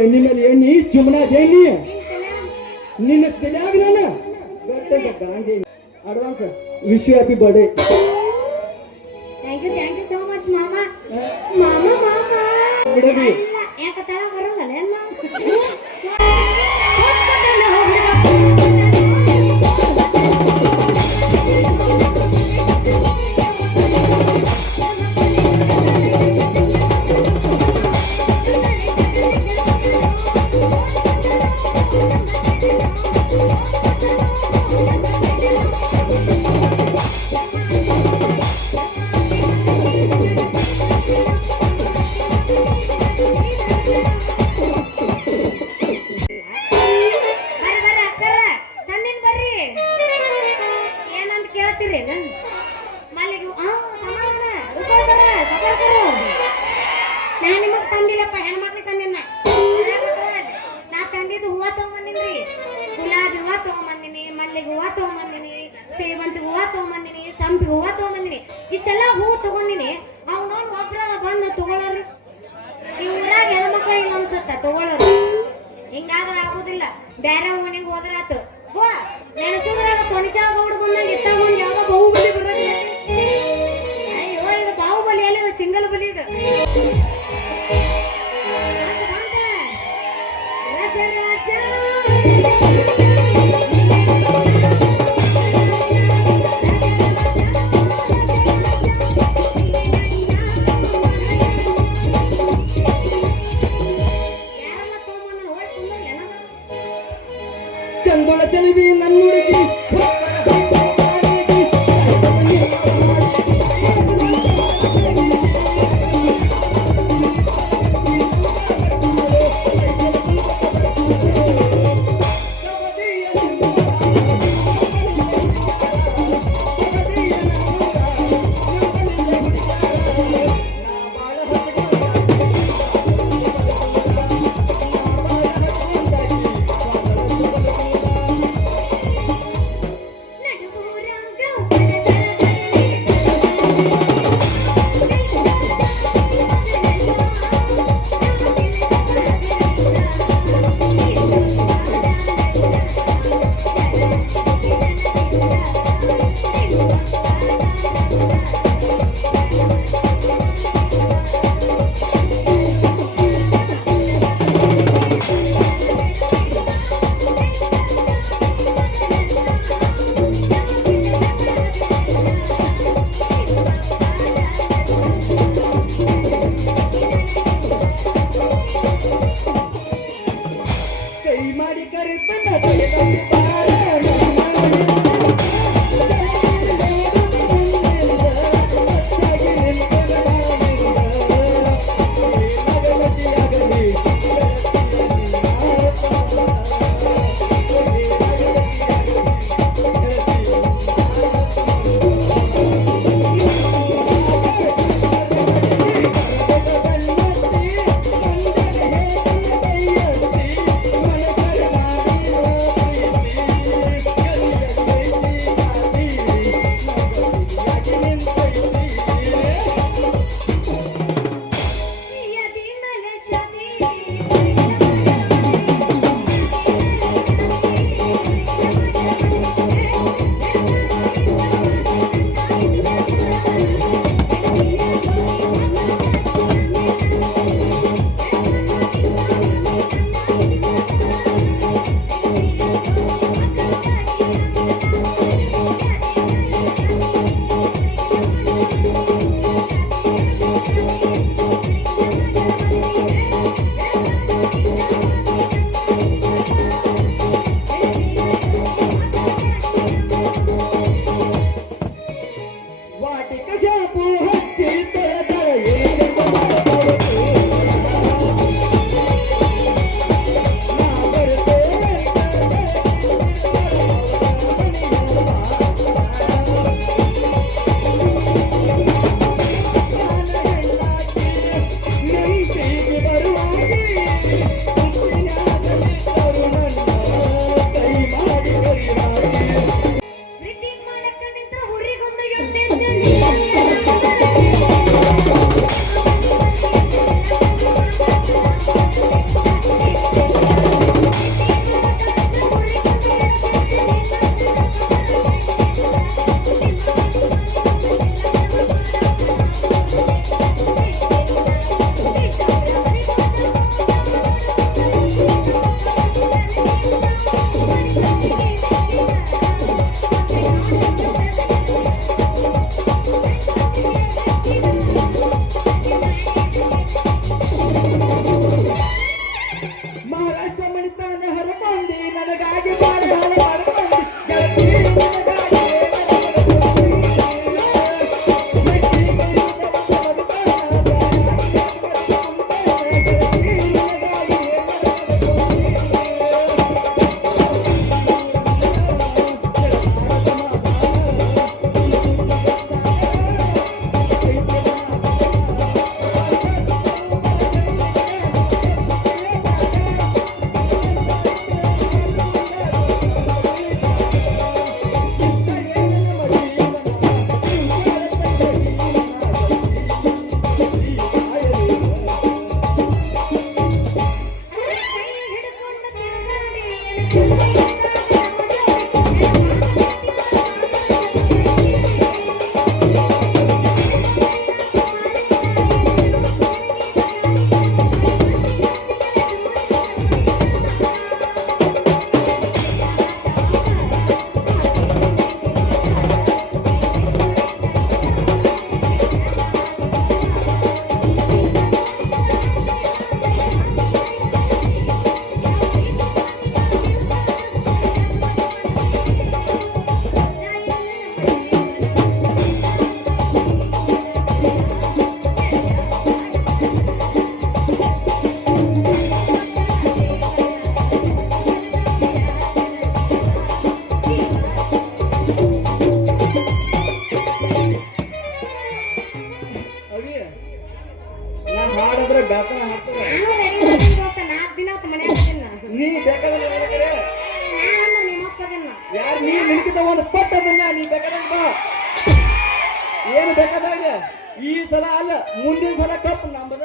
ಎಣ್ಣಿ ಮೇಲೆ ಎಣ್ಣಿ ಜುಮ್ನಾ ಎಣ್ಣಿ ನಿನ್ನ ತಲೆಯಾಗ ನಾನು ಗಂಗೆ advance wish you happy birthday. Thank you so much ಮಾಮ. ಮಾಮ ಮಾಮ ಬಿಡದಿ ಯಾಕ ತಳ ಬರೋದಲ್ಲ ಎಲ್ಲ ಸೇವಂತಿಗೆ ಹೂವ ತಗೊಂಬಂದಿನಿ, ಸಂಪಿಗೆ ಹೂವ ತಗೊಂಬಂದಿನಿ. ಇಷ್ಟೆಲ್ಲ ಹೂವು ತಗೊಂಡಿನಿ. ಅವ್ನವ್ನು ಒಬ್ರ ಬಂದು ತಗೊಳ್ಳೋರು ಈ ಊರಾಗ ಹೆಣ್ಮಕ್ಳು ಇಲ್ಲ ಅನ್ಸತ್ತ ತಗೊಳ್ಳೋರು. ಹಿಂಗಾದ್ರೆ ಆಗುದಿಲ್ಲ. ಬ್ಯಾರೆ ಓಣಿಗೆ ಹೋದ್ರಾತು ಹೋ ನೆನಸುದ್ರಾಗ ತೊಣಿಸಾಗ ಗೌಡ ಬಂದಾಗ ಎತ್ತ ಬಂದು ಯಾವಾಗ ಬಾಹುಬಲಿ ಬರೋದಿಲ್ಲ. ಅಯ್ಯೋ ಇದು ಬಾಹುಬಲಿ ಅಲ್ಲ ಸಿಂಗಲ್ ಬಲಿ ಇದು. ರಾಜ ರಾಜ ಚಂದೊಳ ಚಲವಿ ನನ್ನುಡುಗಿ ನಿನಗಿಂತ ಒಂದು ಪಟ್ಟ ಅದನ್ನ ನೀ ಬೇಕಾದಾಗ ಬಾ ಏನು ಬೇಕಾದಾಗ ಈ ಸಲ ಅಲ್ಲ ಮುಂದಿನ ಸಲ ಕಪ್ ನಂಬದ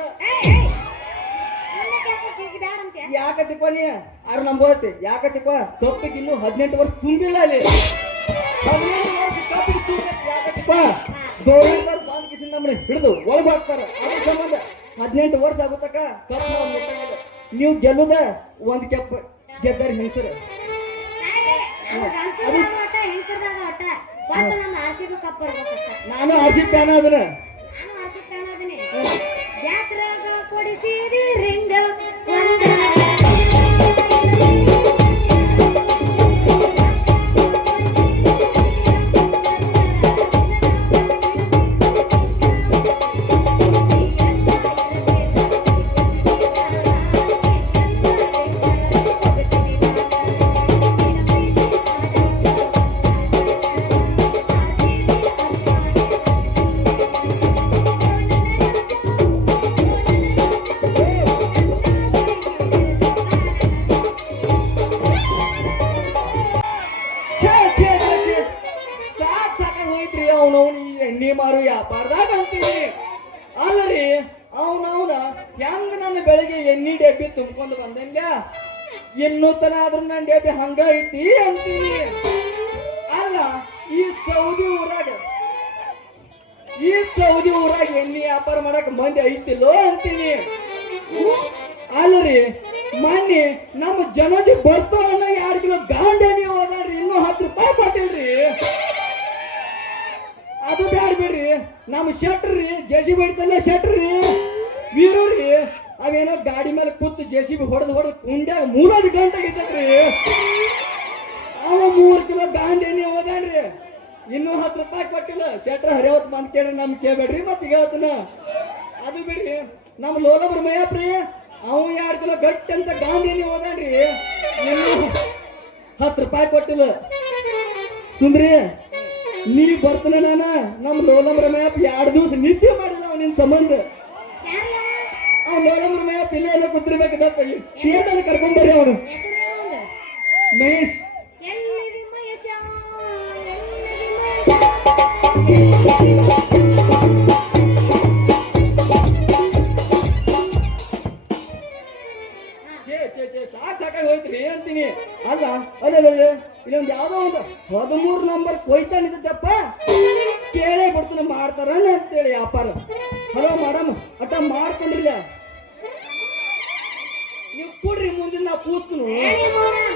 ಯಾಕತ್ತಿಪ್ಪ ನೀ ಯಾರು ನಂಬೋತಿ ಯಾಕತ್ತಿಪ್ಪ ಕಪ್ಪಿಗೆ ಇನ್ನೂ 18 ವರ್ಷ ತುಂಬಿಲ್ಲ ಅಲ್ಲಿ 18 ವರ್ಷ ಕಪ್ಪಿಗೆ ತುಂಬಿಲ್ಲ ಯಾಕತ್ತಿಪ್ಪ ಗೌರವ ಬಾಂಡ್ ಕಿಸಿನ ನಮ್ಮನ್ನ ಹಿಡಿದು ಒಳಗೆ ಹಾಕ್ತಾರ ಅದ್ರ ಸಂಬಂಧ 18 ವರ್ಷ ಆಗುತ್ತಕ ಕಪ್ ನಾವು ಮುಟ್ಟಾಗಲ್ಲ ನೀವು ಗೆಲ್ಲುದ ಒಂದ್ ಕಪ್ ಗೆದ್ದಾರ ಹೆಂಗಸರು ನಾನು ಆರ್ ಸಿ ಫ್ಯಾನ್ ಅದನ್ನ ಜಾತ್ರೆಗ ಕೊಡಿಸಿರಿ ರಿಂಗ ಎಣ್ಣೆ ಮಾರು ವ್ಯಾಪಾರದಾಗ ಅಂತೀನಿ ಅಲ್ಲರಿ ಅವನವನ ಹೆಂಗ ನನ್ನ ಬೆಳಿಗ್ಗೆ ಎಣ್ಣೆ ಡಬ್ಬಿ ತುಂಬ್ಕೊಂಡು ಬಂದಂಗ ಇನ್ನೂ ತನ ಆದ್ರೂ ನನ್ನ ಡಬ್ಬಿ ಹಂಗ ಐತಿ ಅಂತೀನಿ ಅಲ್ಲ ಈ ಸೌದಿ ಊರಾಗ ಎಣ್ಣೆ ವ್ಯಾಪಾರ ಮಾಡಕ್ ಮಂದಿ ಐತಿಲ್ಲೋ ಅಂತೀನಿ ಅಲ್ಲರಿ ಮೊನ್ನೆ ನಮ್ಮ ಜನಜಿ ಬರ್ತಾವನ್ನ 2 ಕಿಲೋ ಗಾಂಧಿ ಹೋದ್ರಿ ಇನ್ನೂ 10 ರೂಪಾಯಿ ಕೊಟ್ಟಿಲ್ರಿ ಅದು ಬ್ಯಾಡ ಬಿಡ್ರಿ ನಮ್ಮ ಶೆಟ್ರಿ ಜೆಸಿಬಿ ಹೊಡಿತಲ್ಲ ಶೆಟ್ರಿ ವೀರೂರಿ ಅವೇನೋ ಗಾಡಿ ಮೇಲೆ ಕೂತು ಜೆಸಿಬಿ ಹೊಡೆದು ಕುಂಡ್ಯಾಗ 3 ಗಂಟೆ ಆಗಿದ್ದಕ್ರಿ ಅವ 3 ಕಿಲೋ ಗಾಂಧಿ ಎಣ್ಣೆ ಹೋದಾನ್ರಿ ಇನ್ನೂ 10 ರೂಪಾಯಿ ಕೊಟ್ಟಿಲ್ಲ ಶೆಟ್ರ ಹರಿಯವತ್ ಬಂದ್ ಕೇಳ್ರಿ ನಮ್ ಕೇಳ್ಬೇಡ್ರಿ ಮತ್ತೆ ಈಗ ಹೇಳ್ತನ ಅದು ಬಿಡ್ರಿ ನಮ್ಮ ಲೋಲಬ್ರ ಮಯ್ಯಪ್ರಿ ಅವ 2 ಕಿಲೋ ಗಟ್ಟಿ ಅಂತ ಗಾಂಧಿ ಎಣ್ಣೆ ಹೋದಾನ್ರಿ ಇನ್ನೂ 10 ರೂಪಾಯಿ ಕೊಟ್ಟಿಲ್ಲ ಸುಂದ್ರಿ ನೀ ಬರ್ತಾನೆ ನಾನ ನಮ್ ಲೋಲಮ್ರ ಮೇಯಪ್ಪ 2 ದಿವಸ ನಿದ್ದೆ ಮಾಡಿಲ್ಲ ಅವ್ ನಿನ್ ಸಂಬಂಧ ಅವ್ ಲೋಲಮ್ರ ಮೇಯಪ್ಪ ಇಲ್ಲೇ ಎಲ್ಲ ಕೂತಿರ್ಬೇಕದಪ್ಪ ಥಿಯೇಟರ್ ಕರ್ಕೊಂಡ್ ಬರ್ರಿ ಅವನು ಮಹೇಶ್ ಸಾಕಾಗಿ ಹೋಯ್ತ್ರಿ ಅಂತೀನಿ ಅಲ್ಲ ಅಲ್ಲ ಇಲ್ಲೊಂದು ಯಾವ್ದೋ ಒಂದು 13 ನಂಬರ್ ಕೊಯ್ತಾನಿದ್ದಪ್ಪ ಕೇಳೇ ಬಿಡ್ತಾನೆ ಮಾಡ್ತಾರ ಅಂತೇಳಿ ವ್ಯಾಪಾರ ಹಲೋ ಮೇಡಮ್ ಅಟ್ಟ ಮಾಡ್ಕೊಂಡ್ರಿಲ್ಲ ನೀವು ಕೊಡ್ರಿ ಮುಂದಿನ ನಾ ಕೂಸ್ತೀನಿ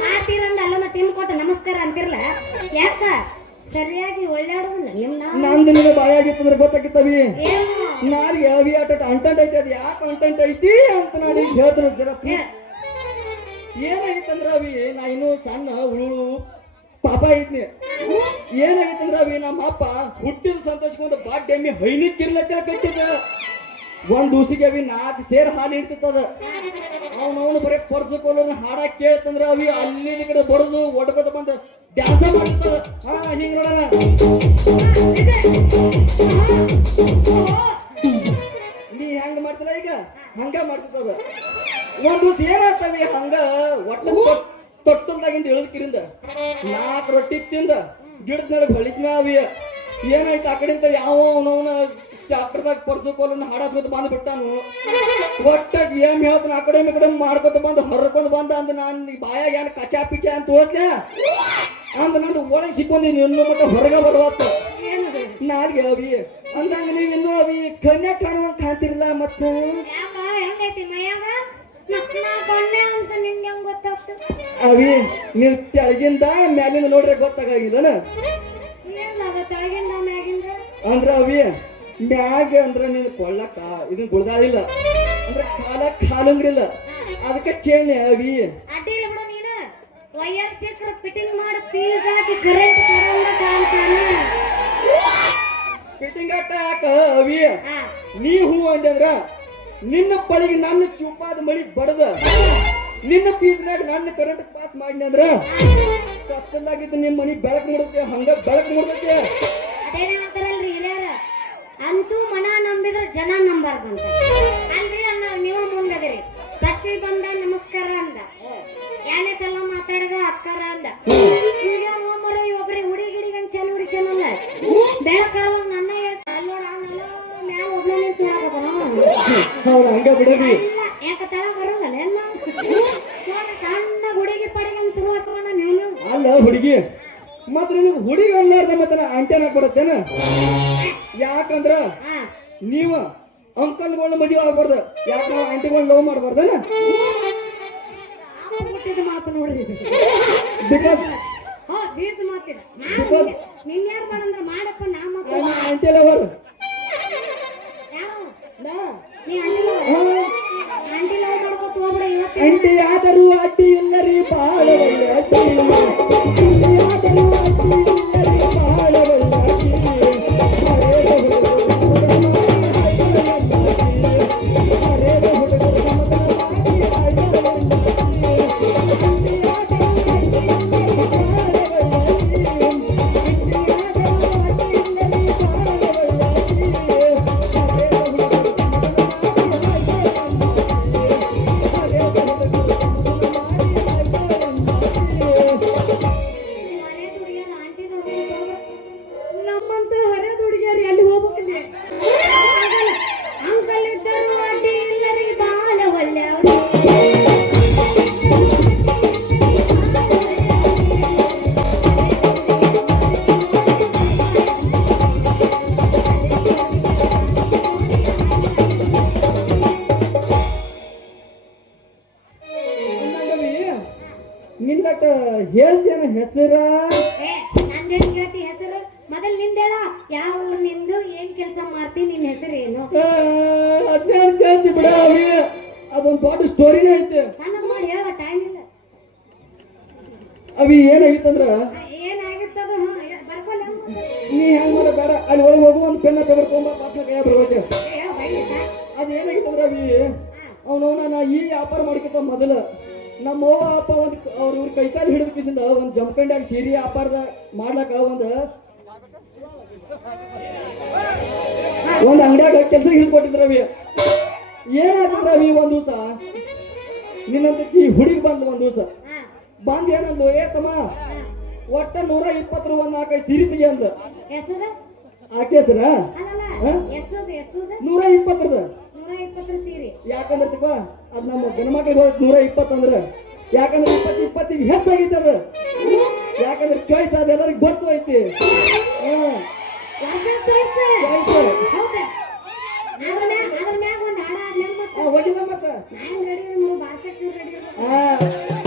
ಮಾಡ್ತೀರಂದ ಅಲ್ಲ ತಿನ್ಕೊಟ್ಟು ನಮಸ್ಕಾರ ಅಂತಿರ್ಲ ಯಾಕ ಸರಿಯಾಗಿ ಒಳ್ಳಾಡೋದಿಲ್ಲ ನಿಮ್ನ ನಂದು ನಿನ್ನ ಬಾಯಾಗಿತ್ತಂದ್ರೆ ಗೊತ್ತಾಗಿತ್ತವಿ ನಾಲ್ಗೆ ಅವಿ ಅಟ ಅಂಟಂಟ್ ಐತಿ ಅದು ಯಾಕೆ ಅಂಟಂಟ್ ಐತಿ ಅಂತ ನಾನು ಹೇಳ್ತೀನಿ ಜರ ಏನಾಗಿತ್ತಂದ್ರ ಅವಿ ನಾ ಇನ್ನೂ ಸಣ್ಣ ಉಳು ಪಾಪ ಐತ್ನಿ ಏನಾಗಿತ್ತಂದ್ರ ಅವಿ ನಮ್ಮ ಅಪ್ಪ ಹುಟ್ಟಿದ ಸಂತೋಷಕ್ಕೊಂದು ಬಾಡ್ ಎಮ್ಮಿ ಹೈನಿಕ್ಕಿರ್ಲತ್ತ ಕಟ್ಟಿದ ಒಂದ್ ದಿವಸಿಗೆ ಅವಿ 4 ಸೇರ್ ಹಾಲು ಇಡ್ತಿತ್ತದ ಅವನವನು ಬರೀ ಪರ್ಸಕೋಲನ್ನ ಹಾಡ ಕೇಳ್ತಂದ್ರ ಅವಿ ಅಲ್ಲಿ ಈ ಕಡೆ ಬರೋದು ಒಡ್ಕೋತ ಬಂದ ಡ್ಯಾನ್ಸ್ ಮಾಡ್ತದ ಹಿಂಗ್ ನೋಡೋಣ ನೀ ಹೆಂಗ ಮಾಡ್ತಿಲ್ಲ ಈಗ ಹಂಗ ಮಾಡ್ತಿತ್ತದ ಒಂದ್ ದಿವಸ ಏನಾಗ್ತವಿ ಹಂಗ ಒಟ್ಟ ತೊಟ್ಟಲ್ದಾಗಿಂದ ಇಳಿದ್ಕಿರಿಂದ 4 ರೊಟ್ಟಿ ತಿಂದ ಗಿಡದ ನಡಗ್ ಹೊಳಿದ್ನ ಅವಿ ಏನಾಯ್ತು ಆ ಕಡೆಯಿಂದ ಯಾವ ಅವನವನ ಟ್ಯಾಕ್ಟರ್ದಾಗ ಪರ್ಸಕೋಲನ್ನ ಹಾಡಾಸ್ಕೊತ ಬಂದ್ ಬಿಟ್ಟಾನು ಒಟ್ಟ ಏನ್ ಹೇಳ್ತಾನ ಆ ಕಡೆ ಈ ಕಡೆ ಮಾಡ್ಕೊತ ಬಂದು ಹೊರಕೊಂಡ್ ಬಂದ ಅಂದ ನಾನು ಬಾಯಾಗ ಏನ್ ಕಚಾ ಪಿಚ ಅಂತ ಹೋದ್ಲೆ ಅಂದ ನಂದು ಒಳಗೆ ಸಿಕ್ಕೊಂದಿನಿ ಇನ್ನೂ ಮಟ್ಟ ಹೊರಗೆ ಬರುವತ್ತ ನಾಲ್ಗೆ ಅವಿ ಅಂದಂಗ ನೀವು ಇನ್ನೂ ಅವಿ ಕನ್ಯಾ ಕಾಣುವಂಗ ಕಾಣ್ತಿರ್ಲಿಲ್ಲ ಮತ್ತ ಅವಿ ನೀವು ತೆಳಗಿಂದ ಮ್ಯಾಲಿಂದ ನೋಡ್ರೆ ಗೊತ್ತಾಗಿಲ್ಲನ ಅಂದ್ರ ಅವಿ ಮ್ಯಾಗ ಅಂದ್ರ ನೀನ್ ಕೊಳ್ಳಕ್ಕ ಇದನ್ ಗುಳ್ದಾಳಿಲ್ಲ ಅಂದ್ರ ಕಾಲಕ್ ಹಾಲಂಗ್ರಿಲ್ಲ ಅದಕ್ಕೆ ಕೇಳಿ ಅವಿ ಫಿಟ್ಟಿಂಗ್ ಮಾಡಿ ಪೀಸ್ ಹಾಕಿ ಕರೆಂಟ್ ಫಿಟ್ಟಿಂಗ್ ಅಟ್ಟ ಯಾಕ ಅವಿ ನೀ ಹೂ ಅಂದ್ರ ನಿನ್ನ ಪಳಿಗೆ ನನ್ನ ಚೂಪಾದ ಮಳಿ ಬಡದ ನಿನ್ನ ಪೀಸ್ನಾಗ ನನ್ನ ಕರೆಂಟ್ ಪಾಸ್ ಮಾಡಿ ಅಂದ್ರ ಕತ್ತಲಾಗಿದ್ದು ನಿಮ್ ಮನಿ ಬೆಳಕ್ ಮುಡುತ್ತೆ ಹಂಗ ಬೆಳಕ್ ಮುಡ್ದೈತೆ ಅದೇನ ಅಂತಾರಲ್ರಿ ಹಿರಿಯರ ಅಂತೂ ಮನ ನಂಬಿದ್ರ ಜನ ನಂಬಾರ್ದಂತ ಅಲ್ರಿ ಅನ್ನ ನೀವು ಮುಂದದಿರಿ ಫಸ್ಟ್ ಬಂದ ನಮಸ್ಕಾರ ಅಂದ ಯಾನೇ ಸಲ ಮಾತಾಡದ ಅಕ್ಕಾರ ಅಂದ ಈಗ ಒಬ್ಬರಿಗೆ ಹಂಗ ಬಿಡವಿ ಇಲ್ಲ, ಯಾಕ ತಳ ಬರೋದಲ್ಲ ಎಲ್ಲ ಸಣ್ಣ ಹುಡುಗಿ ಪಡಿಗೆ ಶುರು ಹಾಕೋಣ ನೀವು ಅಲ್ಲ ಹುಡುಗಿ ಮತ್ ನಿನಗೆ ಹುಡುಗಿ ಅನ್ಲಾರ್ದ ಮತ್ತೆ ಅಂಟೆನ ಕೊಡತ್ತೇನ ಯಾಕಂದ್ರ ಹಾ ನೀವ ಅಂಕಲ್ಗಳನ್ನ ಮದುವೆ ಆಗ್ಬಾರ್ದು ಯಾಕೆ ನಾವು ಆಂಟಿಗಳನ್ನ ಲವ್ ಮಾಡ್ಬಾರ್ದನ ಹುಟ್ಟಿದ ಮಾತು ನೋಡಿದ್ವಿ ಬಿಕಾಸ್ ಹೋ ಬೀಸ್ ಮಾತಿದ Because- ನಿನ್ಯಾರು ಮಾಡಂದ್ರ ಮಾಡಪ್ಪ ನಾ ಮಕ್ಕಳು ಆಂಟಿ ಲವರ್ ಯಾರು ನಾ ನೀ ಅಂಟಿಲ್ಲ ಅಂಟಿಲ್ಲ ಮಾಡ್ಕೋತ ಹೋಗ್ಬಿಡ ಇವತ್ತೇ ಅಂಟಿ ಆದರೂ ಅಡ್ಡಿ ಇಲ್ಲರಿ ಬಾಳ ಒಳ್ಳೆ ಅಡ್ಡಿ ಇಲ್ಲ. ಅಂಟಿ ಆದರೂ ಅಡ್ಡಿ ಇಲ್ಲರಿ ಬಾಳ ಒಳ್ಳೆ ಅಡ್ಡಿ. ಹರೇದ ಹುಡುಗರು ಹರೇದ ಹುಡುಗರು ಅಂಟಿ ಆದರೂ ಅಡ್ಡಿ ಇಲ್ಲರಿ ನಮ್ಮಂತ ಹರಿಯದ ಹುಡುಗಿಯರು ಎಲ್ಲಿ ಹೋಗ್ಬೇಕಿಲ್ಲ ಅಂಕಲ್ ಇದ್ದರು ಅಡ್ಡಿ ಇಲ್ಲರಿ ಬಾಳ ಒಳ್ಳೆ ನಿನ್ನಟ ಹೇಳ್ತೇನ ಹೆಸರ ನಂದೇನ್ ಕೇಳ್ತಿ ಹೆಸರು ಮೊದಲ್ ನಿಂದೇಳ ಯಾವ ಊರ್ ನಿಂದು ಏನ್ ಕೆಲಸ ಮಾಡ್ತಿ ನಿನ್ ಹೆಸರೇನು ಅದ್ನೇನ್ ಕೇಳ್ತಿ ಬಿಡ ಅವಿ ಅದೊಂದು ದೊಡ್ಡ ಸ್ಟೋರಿನೇ ಐತೆ ಸಣ್ಣ ಮಾಡಿ ಹೇಳ ಟೈಮ್ ಇಲ್ಲ ಅವಿ ಏನಾಗಿತ್ತಂದ್ರ ಏನಾಗಿತ್ತದ ಬರ್ಕೊಲ್ಲ ನೀ ಹೆಂಗ್ ಮಾಡ ಬೇಡ ಅಲ್ಲಿ ಒಳಗೆ ಹೋಗು ಒಂದು ಪೆನ್ನ ಪೇಪರ್ ತಗೊಂಬ ಪಾತ್ರ ಕೈಯ ಬರ್ಬೇಕು ಅದ್ ಏನಾಗಿತ್ತಂದ್ರ ಅವಿ ಅವನವನ ನಾ ಈ ವ್ಯಾಪಾರ ಮಾಡ್ಕೊತ ಮೊದಲ ನಮ್ಮ ಅವ್ವ ಅಪ್ಪ ಒಂದ್ ಅವ್ರ ಕೈಕಾಲು ಹಿಡಿದ ಕಿಸಿಂದ ಒಂದ್ ಜಮಖಂಡ್ಯಾಗ ಸೀರೆ ವ್ಯಾಪಾರದ ಮಾಡ್ಲಕ್ಕ ಒಂದ್ ಅಂಗಡಿಯಾಗ ಕೆಲಸ ಹಿಡ್ಕೊಟ್ಟಿದ್ರ ಅವಿ ಏನಾಗಿದ್ರ ಅವಿ ಒಂದ್ ದಿವಸ ನಿನ್ನಂತ ಈ ಹುಡುಗಿ ಬಂದ್ ಒಂದ್ ದಿವಸ ಬಂದ್ ಏನಂದು ಏ ತಮ್ಮ ಒಟ್ಟ 120 ಒಂದ್ 4 ಸೀರೆ ತೆಗಿ ಅಂದ ಎಷ್ಟದ ಆಕೆ ಹೆಸರ ಅಲ್ಲಲ್ಲ ಹಾ? ಎಷ್ಟದ 120 120 ಸೀರೆ ಯಾಕಂದ್ರೆ ತಿಪ್ಪ ಅದ್ ನಮ್ಮ ಗಣಮಕ್ಳಿಗೆ ಹೋದ್ 120 ಅಂದ್ರ ಯಾಕಂದ್ರೆ 20 ಹೆಚ್ಚಾಗೈತೆ ಅದ ಯಾಕಂದ್ರೆ ಚಾಯ್ಸ್ ಅದ ಎಲ್ಲರಿಗೂ ಗೊತ್ತು ಐತಿ ಚಾಯ್ಸ್ ಹೌದಾ ಅದ್ರ ಮ್ಯಾಗ ಒಂದ್ ಹಾಡ ಆಡ್ಲೇನ್ ಮತ್ತ ಹೋಗಿಲ್ಲ ಮತ್ತ ನಾನ್ ರೆಡಿ ನೀವು ಬಾರ್ಸಕ್ಕೆ ರೆಡಿ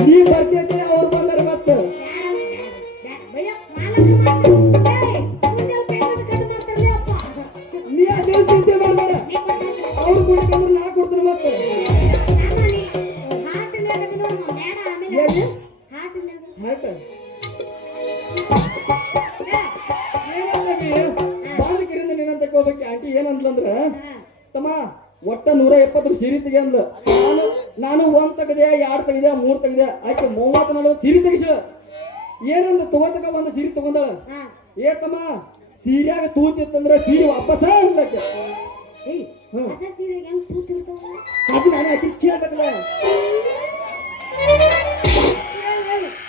ನೀ ಬರ್ತಿದ್ದೆ ಅವ್ರು ಬಂದಾರ ಮತ್ತ ಭಯ್ಯ ಮಾಲಕರು ಮಾತು ಮುಂದೆಲ್ಲ ಪೇಮೆಂಟ್ ಕಟ್ ಮಾಡ್ತಾರಲ್ಲ ಅಪ್ಪ ನೀ ಅದೇ ಚಿಂತೆ ಮಾಡ್ಬೇಡ ಅವ್ರು ಕೊಡ್ಬೇಕಂದ್ರೆ ನಾ ಕೊಡ್ತೀನಿ ಮತ್ತೆ ಹಾರ್ಟ್ ಮ್ಯಾಗ ನೋಡಿ ಮೇಡ ಆಮೇಲೆ ಏನು? ಹಾರ್ಟ್ ಮ್ಯಾಗ ಹ್ಯಾಟ ಬಾಲಕರಿಂದ ನೀನಂತ ಹೋಗ್ಬೇಕು ಆಂಟಿ ಏನಂದ್ಲಂದ್ರ ತಮ್ಮ ಒಟ್ಟ 170 ಸೀರೆ ತೆಗಿ ಅಂದ್ಲ ನಾನು ಒಂದ್ ತೆಗದೆ 2 ತೆಗದೆ 3 ತೆಗದೆ ಆಕೆ 30 ಸೀರೆ ತೆಗಿಸ ಏನಂದ ತಗೋತಕ ಒಂದು ಸೀರೆ ತಗೊಂಡಳ ಏ ತಮ್ಮ ಸೀರ್ಯಾಗ ತೂತಿತ್ತಂದ್ರ ಸೀರೆ ವಾಪಸ್ ಅಂದ್ಲಕ್ಕೆ ಏಯ್ ಹೊಸ ಸೀರೆಗೆ ಹೆಂಗ್ ತೂತಿರ್ತಾವ ಅದು ನಾನು ಆಕೆ ಕೇಳ್ಬೇಕಲ್ಲ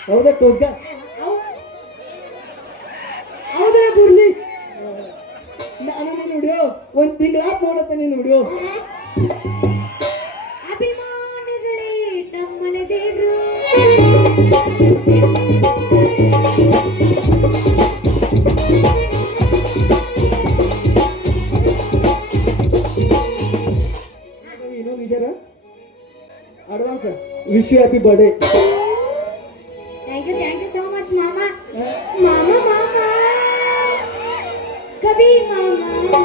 ಹೌದಾ ತೋರ್ಸ್ಕ ಹೌದಾ ಗುರ್ಲಿ ನಾನು ನೀನು ವಿಡಿಯೋ ಒಂದ್ ತಿಂಗಳಾತ್ ನೋಡತ್ತ ನೀನು ವಿಡಿಯೋ ಅಭಿಮಾನಿಗಳೇ ತಮ್ಮನೆ ದೇವ್ರು ಇನ್ನೊಂದು ವಿಷಯ advance wish you happy birthday thank you so much ಮಾಮಾ ಮಾಮಾ ಮಾಮಾ ಕಬಿ ಮಾಮಾ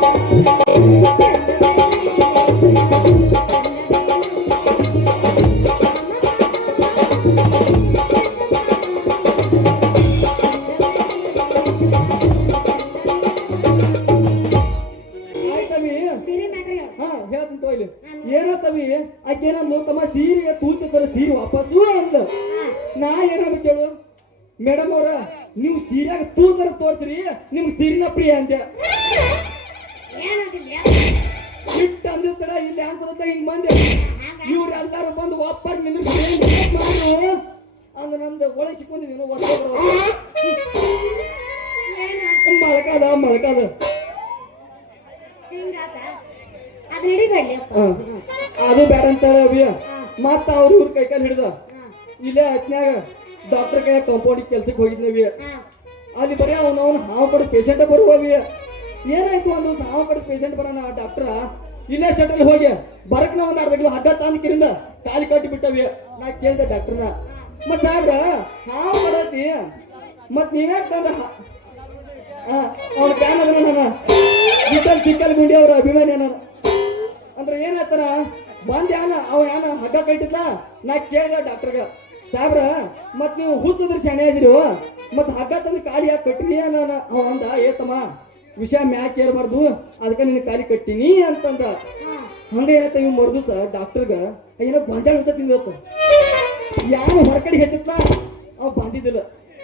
ಆಯ್ತವಿ ಸೀರೆ ಮ್ಯಾಟ್ರಿ ಹಾ ಹೇಳ್ತೀನಿ ತೋಯ್ಲಿ ಏನತ್ತವಿ ಆಕೆ ಏನಂದ್ಲು ತಮ್ಮ ಸೀರೆಗೆ ತೂತಿದ್ದಾರೆ ಸೀರೆ ವಾಪಸ್ಸು ಅಂದ್ಲು ನಾ ಏನಾಗ ಕೇಳು ಮೇಡಮ್ ಅವ್ರ ನೀವು ಸೀರೆಯಾಗ ತೂತರ ತೋರ್ಸ್ರಿ ನಿಮ್ಗೆ ಸೀರಿನ ಪ್ರಿಯ ಅಂದೆ ಏನಾದಿಲ್ಲ ಇಟ್ಟ ಅಂದ ತಡ ಇಲ್ಲಿ ಅಂತ ಹಿಂಗ್ ಬಂದೆ ಇವ್ರು ಎಲ್ಲಾರು ಬಂದು ವಾಪಸ್ ನಿನ್ನ ಮಾಡು ಅಂದ ನಮ್ದು ಒಳಗೆ ಸಿಕ್ಕೊಂಡಿದ್ದೀನಿ ಏನಾದ ಮಳಕಾದ ಹಿಂಗಾತ ಅದ್ ಹಿಡಿಬೇಡ್ಲಿ ಅಪ್ಪ. ಅದು ಬೇಡ ಅಂತ ಅವಿ ಮತ್ತ ಅವ್ರ ಇವ್ರ ಕೈ ಕಾಲು ಹಿಡ್ದ ಇಲ್ಲೇ ಹತ್ನ್ಯಾಗ ಡಾಕ್ಟರ್ ಕೈ ಕಾಂಪೌಂಡ್ ಕೆಲ್ಸಕ್ಕೆ ಹೋಗಿದ್ನವಿ. ಅಲ್ಲಿ ಬರೀ ಅವನು ಹಾವು ಕಡೆ ಪೇಷಂಟ್ ಬರುವವಿ. ಏನಾಯ್ತು ಒಂದು ಹಾವು ಕಡೆ ಪೇಷಂಟ್ ಬರೋಣ ಡಾಕ್ಟರ್ ಇಲ್ಲೇ ಸೆಟಲ್ ಹೋಗಿ ಬರಕ್ ಒಂದ್ ಅರ್ಧ ಕಿಲೋ ಹಗ್ಗ ತಾಂದ್ಕಿರಿಂದ ಕಾಲಿ ಕಟ್ಟಿ ಬಿಟ್ಟವಿ. ನಾ ಕೇಳ್ದೆ ಡಾಕ್ಟರ್ನ, ಮತ್ ಸಾಹೇಬ್ರ ಹಾವು ಬರತಿ ಮತ್ ನೀವ್ಯಾಕ್ ತಂದ ಅವ್ನ ಪ್ಯಾನ್ ಅದ ನಾನು ಚಿಕ್ಕಲ್ ಚಿಕ್ಕಲ್ ಗುಂಡಿ ಅವ್ರ ಅಭಿಮಾನಿ ನಾನು ಅಂದ್ರೆ ಏನಾಯ್ತಾರ ಬಂದ್ ಅವ ಹಗ್ಗ ಕಟ್ಟಿದ್ಲ. ನಾ ಕೇಳಿದೆ ಡಾಕ್ಟರ್ಗ, ಸಾಹೇಬ್ರ ಮತ್ ನೀವು ಹುಚ್ಚಿದ್ರೆ ಶಾಣೆ ಆಗಿರು ಮತ್ ಹಗ್ಗ ತಂದು ಕಾಲಿ ಯಾಕೆ ಕಟ್ಟಿನಿ ನಾನು. ಅವ ಅಂದ, ಏತಮ್ಮ ವಿಷಯ ಮ್ಯಾಕ್ ಏರ್ಬಾರ್ದು ಅದಕ್ಕೆ ನಿನ್ನ ಕಾಲಿ ಕಟ್ಟಿನಿ ಅಂತಂದ. ಹಂಗ ಏನತ್ತ ಇವ್ ಮರ್ದುಸ ಡಾಕ್ಟರ್ಗ ಏನೋ ಗೊಂಜಾಳ ಅಂತ ತಿಂದತ್ತ. ಯಾರು ಹೊರಕಡೆ ಹೆಚ್ಚಿತ್ಲ ಅವ್ ಬಂದಿದ್ದಿಲ್ಲ.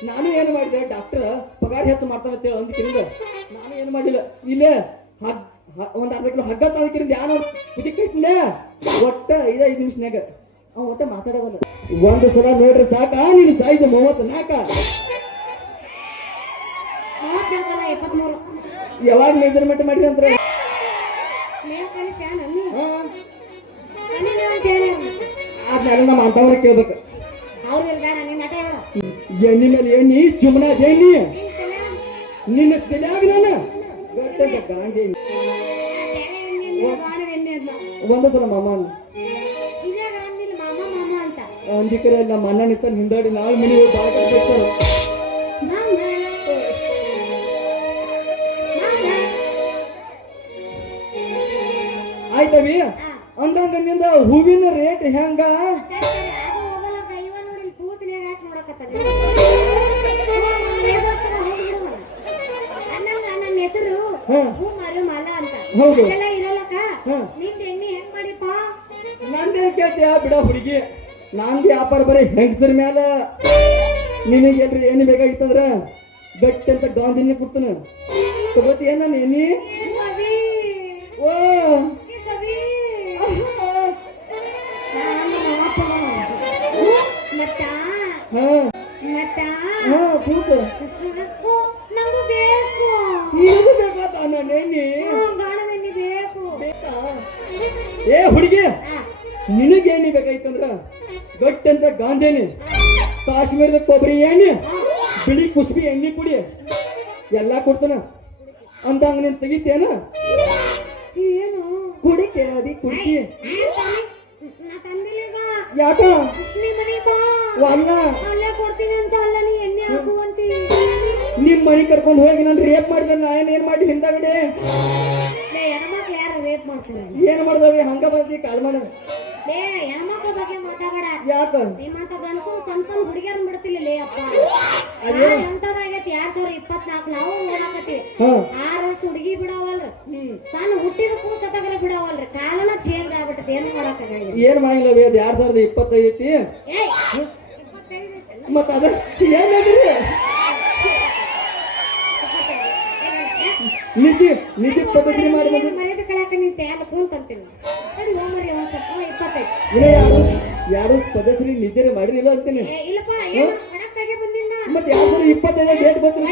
ನಾನು ಏನ್ ಮಾಡಿದೆ, ಡಾಕ್ಟರ್ ಪಗಾರ ಹೆಚ್ಚು ಮಾಡ್ತಾನ ಅಂತ ಹೇಳಿ ಅಂದ್ಕಿರಿಂದ ನಾನು ಏನ್ ಮಾಡಿಲ್ಲ, ಇಲ್ಲೇ ಒಂದ್ ಅರ್ಧ ಕಿಲೋ ಹಗ್ಗ ತಂದ್ಕಿರಿಂದ ಯಾರು ಕುದಿ ಕಟ್ಟಿಲ್ಲ. ಒಟ್ಟ 5 ನಿಮಿಷನ್ಯಾಗ ಅವ್ ಒಟ್ಟ ಮಾತಾಡವಲ್ಲ. ಒಂದ್ ಸಲ ನೋಡ್ರಿ ಸಾಕ ನೀನು ಸೈಜ್ 34. ಯಾವಾಗ ಮೆಜರ್ಮೆಂಟ್ ಮಾಡಿರಿ ಅಂದ್ರೆ ಅದನ್ನೆಲ್ಲ ನಮ್ಮ ಅಂತವ್ರ ಕೇಳ್ಬೇಕು. ಎಣ್ಣಿ ಮೇಲೆ ಎಣ್ಣಿ ಜುಮ್ನ ಎಣ್ಣಿ ನಿನ್ನ ತಲೆಯಾಗ ನಾನು ಗಾಂಡಿ ಒಂದ ಸಲ ಮಾಮ ಅಂದಿಕರ ನಮ್ಮ ಅಣ್ಣ ನಿಂತ ಹಿಂದಾಡಿ ನಾಳೆ ಮನೆ ಹೋಗಿ ಬಾಳ ಕಟ್ತಾರೆ. ಆಯ್ತವಿ ಅಂದಂಗ ನಿಂದ ಹೂವಿನ ರೇಟ್ ಹೆಂಗ? ಹೌದು ನಂದೇ ಕೇಳ್ತೀಯ ಬಿಡ ಹುಡುಗಿ, ನಂದು ವ್ಯಾಪಾರ ಬರೀ ಹೆಂಗಸರ ಮ್ಯಾಲ. ನಿನಗೆ ಎಲ್ರಿ ಎಣ್ಣೆ ಬೇಕಾಗಿತ್ತಂದ್ರ ಗಟ್ಟಿ ಅಂತ ಗಾಂಧಿನಿ ಕೊಡ್ತಾನ ತಗೋತಿ ಏನ ಎಣ್ಣಿ. ಓ ಏ ಹುಡುಗಿ, ನಿನಗೆ ಎಣ್ಣೆ ಬೇಕಾಯ್ತಂದ್ರ ಗಟ್ಟಿ ಅಂತ ಗಾಂಧಿನಿ, ಕಾಶ್ಮೀರದ ಕೊಬ್ಬರಿ ಎಣ್ಣೆ, ಬಿಳಿ ಕುಸ್ಬಿ ಎಣ್ಣೆ ಕುಡಿ ಎಲ್ಲಾ ಕೊಡ್ತಾನ. ಅಂದಂಗ ನೀನ್ ತೆಗಿತೇನ? ಏನು ಕುಡಿಕೆ ಅದಿ ಕುಡಿಕೆ ಯಾಕ ನಿಮ್ ಮನಿ ಕರ್ಕೊಂಡು ಹೋಗಿ ನಾನು ರೇಪ್ ಮಾಡಿದ ನಾ ಏನ್ ಮಾಡಿ ಹಿಂದಾಗಡೆ ಏನ್ ಮಾಡ್ದವಿ ಹಂಗ ಬಂದಿ ಕಾಲ್ ಮಾಡ ಹೆಣ್ಮಕ್ಳ ಬಗ್ಗೆ ಮಾತಾಡ. ಯಾಕ ನಿಮ್ಮಂತ ಗಂಡಸರು ಸಣ್ಣ ಸಣ್ಣ ಹುಡುಗಿಯರ್ ಬಿಡ್ತಿಲ್ಲ ಅಪ್ಪ. ಎಂತದಾಗೈತಿ 2024 ನಾವು ನೋಡಾಕತ್ತೀವಿ. 6 ವರ್ಷ ಹುಡುಗಿ ಬಿಡವಲ್ರಿ, ಸಣ್ಣ ಹುಟ್ಟಿದ ಕೂಸತ್ತಾಗರ ಬಿಡವಲ್ರಿ. ಕಾಲನ ಚೇಂಜ್ ಆಗ್ಬಿಟ್ಟೈತಿ. ಏನ್ ಮಾಡಾಕ ಏನ್ ಮಾಡಿಲ್ಲ 2025 ಐತಿ ಮತ್ತ ಅದ ಏನಾದ್ರಿ ನಿಧಿ ನಿಧಿ ಪದ್ಧತಿ ಮಾಡಿ ಮರ್ಯಾದೆ ಕಳಾಕ ನಿಂತ ಎಲ್ಲ ಕೂಂತಂತೀನಿ. ಯಾರು ಪದಶ್ರೀ ನಿದ್ದೆ ಮಾಡಿರಿಲ್ಲ ಅಂತೀನಿ. ಮತ್ತೆ 2025 ಡೇಟ್ ಬಂದ್ರಿ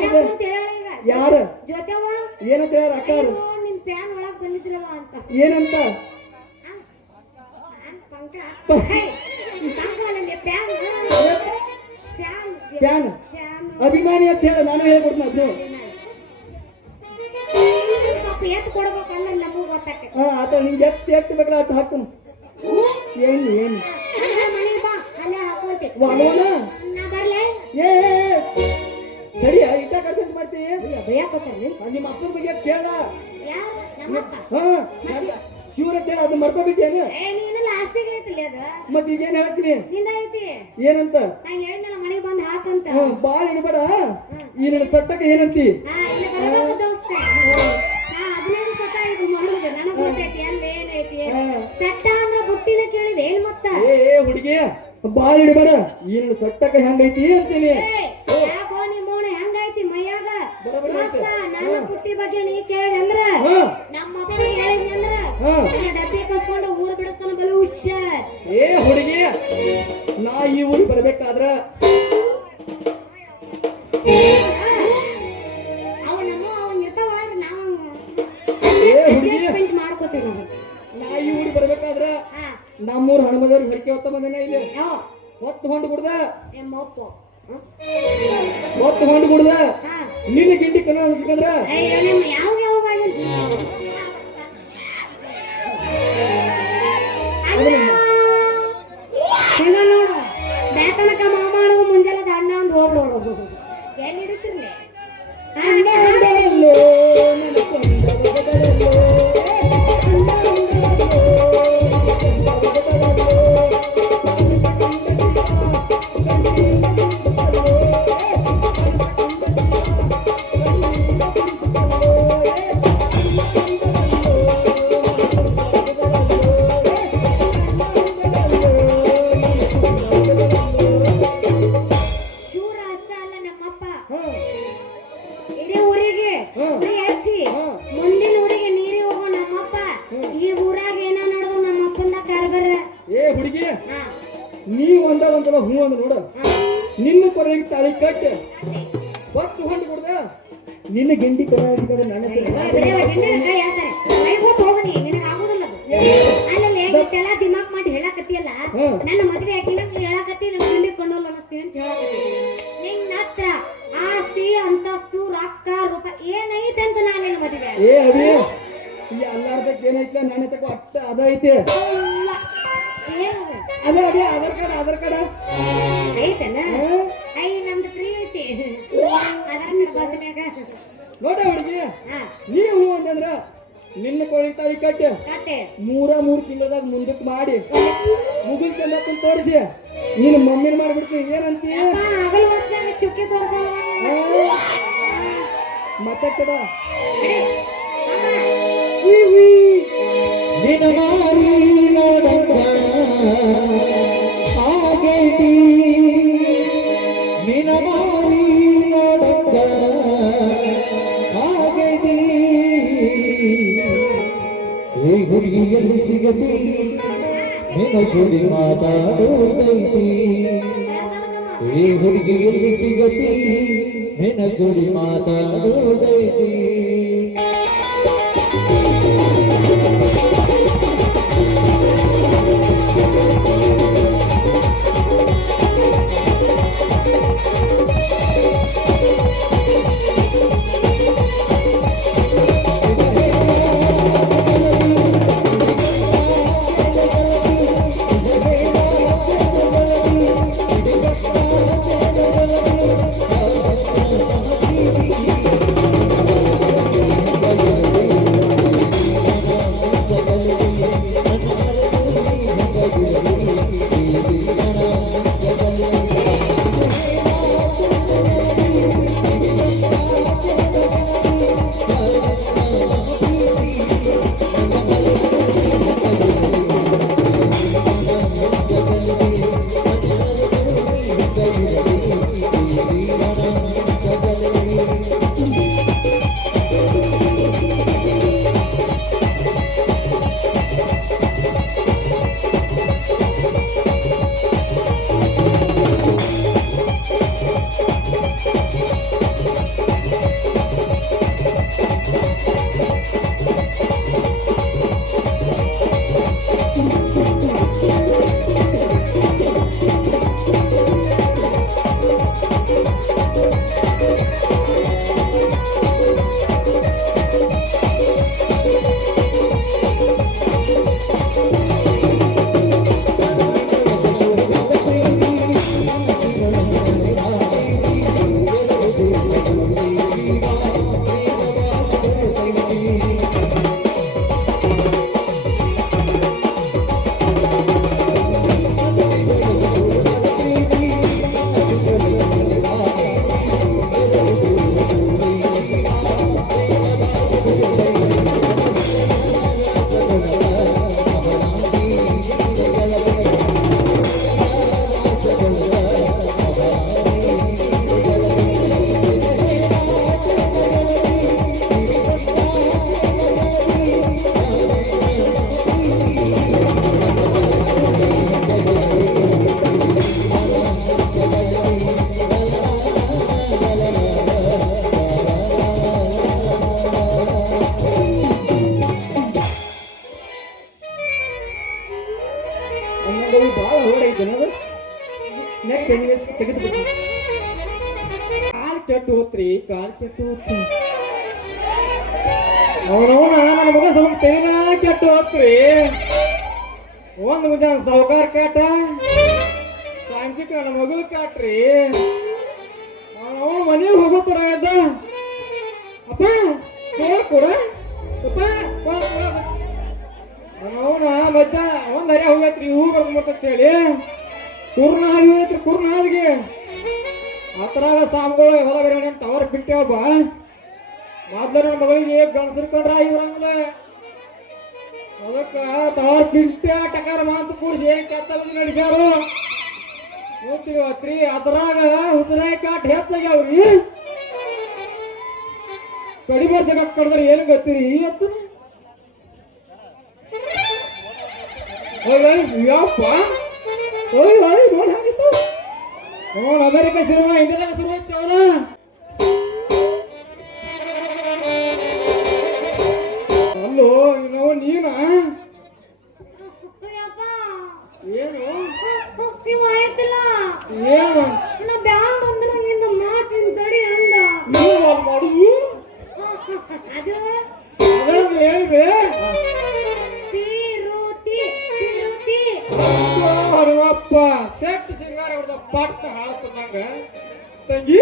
ಯಾರ ಏನಂತ ಹೇಳ ಅಕ್ಕ ಏನಂತ ಪ್ಯಾನ್ ಅಭಿಮಾನಿ ಅಂತ ಹೇಳ ನಾನು ಹೇಳ್ಕೊಡ್ತೀನಿ. ಅದು ಆತ ನಿಂಗೆ ಎತ್ತು ಬೇಕಲ್ಲ ಅಟ್ಟು ಹಾಕ್ತಾನ. ಏನು ಏನು ಸರಿಯ ಇಟ್ಟ ಕರ್ಸೆಂಟ್ ಮಾಡ್ತೀವಿ. ನಿಮ್ಮ ಅಪ್ಪನ ಬಗ್ಗೆ ಕೇಳ ಶಿವರ ಕೇಳ ಅದು ಮರ್ತ ಬಿಟ್ಟೇನು? ಮತ್ತೆ ಈಗೇನ್ ಹೇಳ್ತೀನಿ ಏನಂತ ಬಾಳ ಇನ್ಬೇಡ. ಈ ನನ್ನ ಸಟ್ಟಕ್ಕೆ ಏನಂತಿ? ಏ ಹುಡುಗಿ ಬಾಳ ಇಡಬೇಡ. ಈ ನನ್ನ ಸಟ್ಟಕ್ಕೆ ಹೆಂಗೈತಿ ಅಂತೀನಿ. ಹೆಂಗೈತಿ ಮೈಯಾಗ ನನ್ನ ಪುಟ್ಟಿ ಬಗ್ಗೆ ನೀ ಕೇಳಿ ಅಂದ್ರ ನಮ್ಮಪ್ಪ ಹೇಳಿದ್ನಿ ಅಂದ್ರ ಡಬ್ಬಿ ಕಸ್ಕೊಂಡು ಊರ್ ಬಿಡಿಸ್ತಾನ ಬಲು ಹುಷಾರ್. ಏ ಹುಡುಗಿ ನಾ ಈ ಊರಿಗೆ ಬರ್ಬೇಕಾದ್ರ ನಮ್ಮೂರ್ ಹಣಮದವ್ರಿಗೆ ಹೊರಕೆ ಹೊತ್ತ ಬಂದೇನ ಇಲ್ಲಿ ಯಾವ ಹೊತ್ತು ಹೊಂಡು ಕುಡ್ದ ಮೂತು ಹೊತ್ತು ಹೊಂಡು ಕುಡ್ದ ಹಾ ನಿನ್ನ ಗಿಂಡಿ ಕನ್ನ ಅನ್ಸ್ಕೊಂಡ್ರ ಅಯ್ಯೋ ನಿಮ್ಮ ಯಾವ ಯಾವಾಗ ಹೆಂಗ ನೋಡು ಬೇತನಕ ಮಾಮ ಅನ್ನೋದು ಮುಂಜಾನೆ ದಂಡ ಅಂದ್ ಹೋಗ್ಬೋದು ಎಲ್ಲಿ ಹಿಡಿತಿರ್ಲಿ ಅಂದವಲ್ಲೋ, ನನ್ನ ಕೊಂದವಲ್ಲೋ, ಶೂರ ಅಷ್ಟ ಅಲ್ಲ ನಮ್ಮಪ್ಪ ಹಾ, ಇಡೀ ಊರಿಗೆ ಉರಿ ಹಚ್ಚಿ ಮುಂದಿನ ಊರಿಗೆ ನೀರಿ ಹೋಗೋ ನಮ್ಮಪ್ಪ ಈ ಊರಾಗ ಏನೋ ನಡೆದು ನಮ್ಮಪ್ಪಂದ ಕಾರ್ಬಾರ ಏ ಹುಡುಗಿ ಹಾ ನೀ ಒಂದಲ್ಲ ಹೂ ಅಂದ ನೋಡ ನಿನ್ನ ಕೊರಗೆ ತಾಳಿ ಕಟ್ಟಿ ಹೊತ್ತು ಹೊಂಡು ಕುಡ್ದ ನಿನ್ನ ಗಿಂಡಿ ಕನ್ನ ಅನ್ಸ್ಕೊಂಡ್ರ ನನ್ನ ಹೆಸರು ಬರೀ ಹೆಣ್ಣಿನ ಕೈ ಹೇಳ್ತಾರೆ ಕೈ ಹೋಗಿ ಹೋಗಣಿ ನಿನಗೆ ಆಗೋದಿಲ್ಲ ಅದು ಅಲ್ಲಲ್ಲಿ ಇಷ್ಟೆಲ್ಲ ದಿಮಾಕ್ ಮಾಡಿ ಹೇಳಕತ್ತಿಯಲ್ಲ ನನ್ನ ಮದುವೆ ಹಾಕಿ ನಮ್ಗೆ ಹೇಳಕತ್ತಿ ನಮ್ಮ ಗಂಡಿ ಕೊಂಡೋಲ್ಲ ಅನ್ನಿಸ್ತೀವಿ ಅಂತ ಹೇಳಕತ್ತಿ ನಿನ್ನ ಹತ್ರ ಆಸ್ತಿ ಅಂತಸ್ತು ರೊಕ್ಕ ರೂಪ ಏನೈತೆ ಅಂತ ನಾನು ನಿನ್ನ ಮದುವೆ ಏ ಅವಿ ಈ ಅಲ್ಲಾರ್ದಕ್ಕೆ ಏನೈತ್ಲ ನನ್ನ ತಗೋ ಅಟ್ಟ ಅದ ಐತಿ ಅಲ್ಲ ಏನು ಅದ ಅವಿ ಆಧಾರ್ ಕಾರ್ಡ್ ಐತನ ಐ ನಮ್ದು ಫ್ರೀ ಐತಿ ಅದರ ಬಸ್ ಮ್ಯಾಗ ನೋಡ ಹುಡುಗಿ ಹಾ ನೀ ಹೂ ಅಂತಂದ್ರ ನಿನ್ನ ಕೊರಗೆ ತಾಳಿ ಕಟ್ಟಿ ಕಟ್ಟೆ 3 ತಿಂಗಳದಾಗ ಮುಂದಕ್ಕೆ ಮಾಡಿ ಮುಗಿಲ್ ಚಂದಪ್ಪನ್ ತೋರಿಸಿ ನೀನು ಮಮ್ಮಿನ ಮಾಡ್ಬಿಡ್ತೀನಿ ಏನಂತೀಯ ಅಪ್ಪ ಹಗಲು ಹೊತ್ನಾಗ ಚುಕ್ಕಿ ತೋರ್ಸಲ್ಲ ಮತ್ತೆ ಕಡ ನಿನ ಮಾರಿ ನೋಡಂಗ ಆಗೈತಿ ನಿನ ಮಾರಿ ನೋಡಂಗ ಆಗೈತಿ ಈ ಹುಡುಗಿಯಲ್ಲಿ ಸಿಗತಿ ನಿನ್ನ ಜೋಡಿ ಮಾತಾಡೋದೈತಿ ಈ ಹುಡುಗಿಯಲ್ಲಿ ಸಿಗತಿ ನಿನ್ನ ಜೋಡಿ ಮಾತಾಡೋದೈತಿ ನೆಕ್ಸ್ಟ್ ಎನಿವೇಸ್ ತೆಗೆದು ಬಿಡ್ತೀನಿ. ಕಾಲ್ ಕೆಟ್ಟು ಹೋತ್ರಿ, ಕಾಲ್ ಕೆಟ್ಟು ಹೋತ್ರಿ. ಅವನವನ ನನ್ನ ಮಗ ಸ್ವಲ್ಪ ತೇನ ಕೆಟ್ಟು ಹೋತ್ರಿ. ಒಂದ್ ಮುಂಜಾನೆ ಸಾವುಕಾರ ಕಾಟ, ಸಂಜಿಕ್ ನನ್ನ ಮಗಳು ಕಾಟ್ರಿ. ಅವನ ಮನೆಗೆ ಹೋಗೋ ಪರ ಇದ್ದ. ಅಪ್ಪ ಫೋನ್ ಕೊಡ, ಅಪ್ಪ ಫೋನ್ ಕೊಡ. ಅವನ ಮಧ್ಯ ಒಂದ್ ಹರಿಯ ಹೋಗೈತ್ರಿ, ಹೂ ಬರ್ಕೊಂಬರ್ತಂತ ಹೇಳಿ ಕುರ್ನ ಹಾದಿ ಹೋಗೈತ್ರಿ. ಕುರ್ನ ಹಾದಿಗೆ ಅದ್ರಾಗ ಸಾಮ್ಗಳು ಹೊಲ ಬೇರೆ ಟವರ್ ಬಿಟ್ಟೇವಪ್ಪ. ಮೊದ್ಲು ನನ್ನ ಮಗಳಿಗೆ ಗಣಸರ್ಕೊಂಡ್ರ ಇವ್ರಂಗಲ ಅದಕ್ಕ ಟವರ್ ಬಿಟ್ಟೆ ಟಕಾರ ಮಾತು ಕೂಡಿಸಿ ಏನ್ ಕೆತ್ತ ನಡೆಸ್ಯಾರು ನೋಡ್ತೀವತ್ರಿ. ಅದ್ರಾಗ ಹುಸರಾಯಿ ಕಾಟ್ ಹೆಚ್ಚಾಗ್ಯಾವ್ರಿ. ಕಡಿಮೆ ಜಗ ಕಡ್ದ್ರೆ ಏನು ಗೊತ್ತೀರಿ ಇವತ್ತು? ಯಪ್ಪ ನೋಡಿ ಹಾಗಿತ್ತು. ನೋಡ್ ಅಮೆರಿಕ ಸಿನಿಮಾ ಇಂಡಿಯಾದಾಗ ಶುರು ಹಚ್ಚವಲ್ಲ. ಅಲ್ಲೋ ನೀನ ಏನು ಏನು ನಾ ಬ್ಯಾಂಡ್ ಅಂದ್ರೆ ನಿಂದ ಮಾಡ್ತೀನಿ ತಡಿ ಅಂದ. ಮಾಡುದು ಅದು ಹೇಳ್ರಿ. ಹನುಮಪ್ಪ ಸೆಟ್ ಸಿಂಗಾರ ಹೊಡೆದ ಪಟ್ಟ ಹಾಳಸ್ತಂಗ. ತಂಗಿ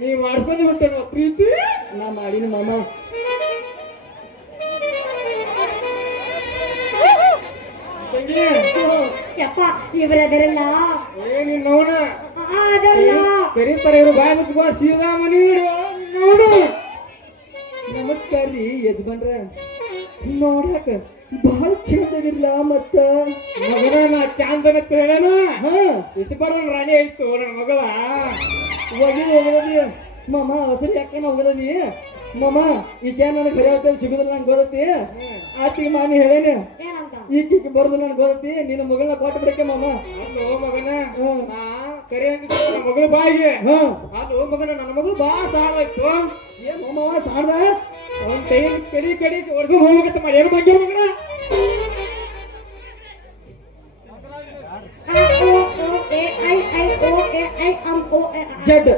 ನೀ ಮಾಡ್ಕೊಂಡು ಬಿಟ್ಟೇನ ಪ್ರೀತಿ? ನಾ ಮಾಡಿನ ಮಾಮ. ತಂಗಿ ಯಪ್ಪ ಇವರದರಲ್ಲ ಏನಿನ್ನವನ ಅದಲ್ಲ ಕರೀತಾರೆ ಇವರು. ಬಾಯಿ ಮುಚ್ಕೋ ಸೀದಾ ಮನಿ ನೋಡು. ನಮಸ್ಕಾರ ರೀ ಯಜಮಾನ್ರ. ನೋಡಾಕ ಬಹಳ ಚಂದದಿಲ್ಲ ಮತ್ತ ಮಗನ ನಾ ಚಾಂದನ ಹೇಳನ. ಇಸ್ಬಾರ್ದನ್ ರಾಣಿ ಆಯ್ತು ನನ್ನ ಮಗಳ. ಹೋಗದಿ ಮಾಮ ಹಸರಿ ಯಾಕನ ಹೋಗದಿ ಮಾಮ. ಈಗ ನನಗೆ ಕರಿಯಾವತ್ತ ಸಿಗುದಿಲ್ಲ ನಂಗೆ ಗೊತ್ತೈತಿ. ಆತಿ ಮಾನಿ ಹೇಳೇನೆ ಈಕೀಗ ಬರೋದಿಲ್ಲ ನನಗೆ ಗೊತ್ತೈತಿ. ನಿನ್ನ ಮಗಳನ್ನ ಕೊಟ್ಟು ಬಿಡಕ್ಕೆ ಮಾಮ. ಅಲ್ಲೋ ಮಗನ ನಾ ಕರಿ ಹಂಗಿದ್ದ ನನ್ನ ಮಗಳ ಬಾಯಿಗೆ. ಅದು ಮಗನ ನನ್ನ ಮಗಳು ಬಾಳ ಸಾಡಾಯ್ತು. ಏನ್ ಮಾಮ ಸಾಡ್ದ? ಅವನ್ ಕೈ ಕಡಿ ಒಡ್ಸಿ ಹೋಗತ್ತ ಮಾಡಿ ಏನು ಬಗ್ಗೆ ಮಗನ. ಜಡ್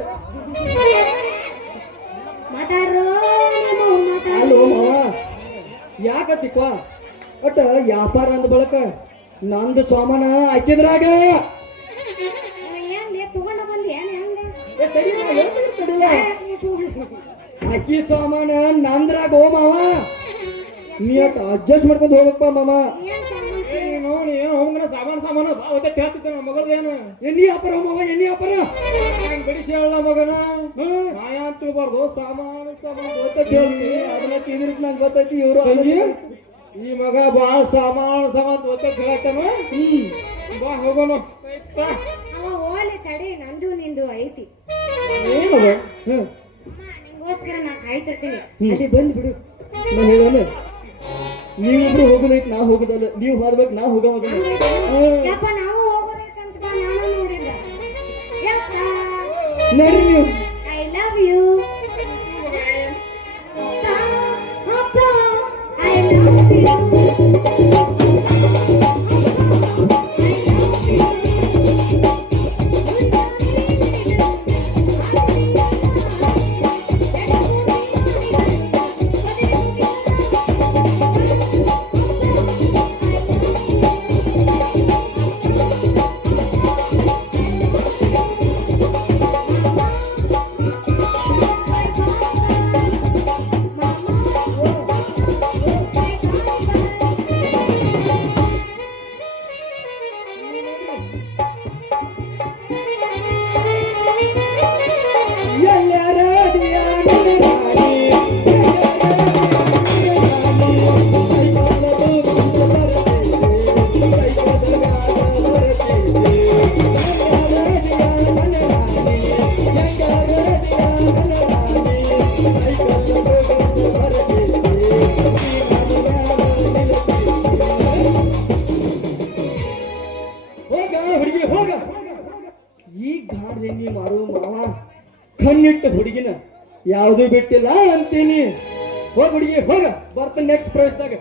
ಮಾತಾಡ್ರು ಅಲ್ಲೋ ಮಾವ ಯಾಕತ್ತಿಕ್ವ ಒಟ್ಟ ವ್ಯಾಪಾರ ಅಂದ ಬಳಕ ನಂದು ಸಾಮಾನ ಹಾಕಿದ್ರಾಗ ಏನ್ ತಗೊಂಡ ಬಂದಿ ಏನ್ ಅಕ್ಕಿ ಸಾಮಾನ ನಂದ್ರಾಗ ಓ ಮಾವ. ನೀ ಅಟ್ ಅಡ್ಜಸ್ಟ್ ಮಾಡ್ಕೊಂಡು ಹೋಗಪ್ಪ ಮಾಮ. ನೋಡಿ ಹೋಗನ ಸಾಮಾನು ಹೇಳ್ತಿದ್ದೆ ನನ್ನ ಮಗಳೇನು ಎಣ್ಣಿ ವ್ಯಾಪಾರ ಮಾವ. ಎಣ್ಣಿ ವ್ಯಾಪಾರ ಬಿಡಿಸಿ ಹೇಳ ಮಗನ. ನಾಯ ಅಂತ ತಿಳ್ಬಾರ್ದು. ಸಾಮಾನು ಹೇಳ್ತಿ ಅದನ್ನ ತಿಂದಿರ್ತ ನಂಗೆ ಗೊತ್ತೈತಿ. ಇವರು ಈ ಮಗ ಬಾ ಸಾಮಾನು ಹೇಳತ್ತನ. ಬಾ ಹೋಗೋಣ. ಅವ ಓಲಿ ತಡಿ ನಂದು ನಿಂದು ಐತಿ. ಏನು ನಿಂಗೋಸ್ಕರ ನಾ ಕಾಯ್ತಿರ್ತೀನಿ. ಅಲ್ಲಿ ಬಂದ್ ಬಿಡು. ನಾ ಹೇಳೋಣ ನೀವಿಬ್ರು ಹೋಗೋದೈತಿ ನಾ ಹೋಗೋದಲ್ಲ. ನೀವು ಹೋಗ್ಬೇಕು ನಾ ಹೋಗೋ ಮಗನ. ಯಪ್ಪ ನಾವು ಹೋಗೋದೈತಂತ ನಾನು ನೋಡಿಲ್ಲ. ಯಪ್ಪ ನಡ್ರಿ ನೀವು. ಐ ಲವ್ ಯು ಅಪ್ಪ. I love you. ಕಣ್ಣಿಟ್ಟ ಹುಡುಗಿನ ಯಾವುದೂ ಬಿಟ್ಟಿಲ್ಲ ಅಂತೀನಿ. ಹೋಗ ಹುಡುಗಿ ಹೋಗ. ಬರ್ತಾನೆ ನೆಕ್ಸ್ಟ್ ಪ್ರವೇಶದಾಗ.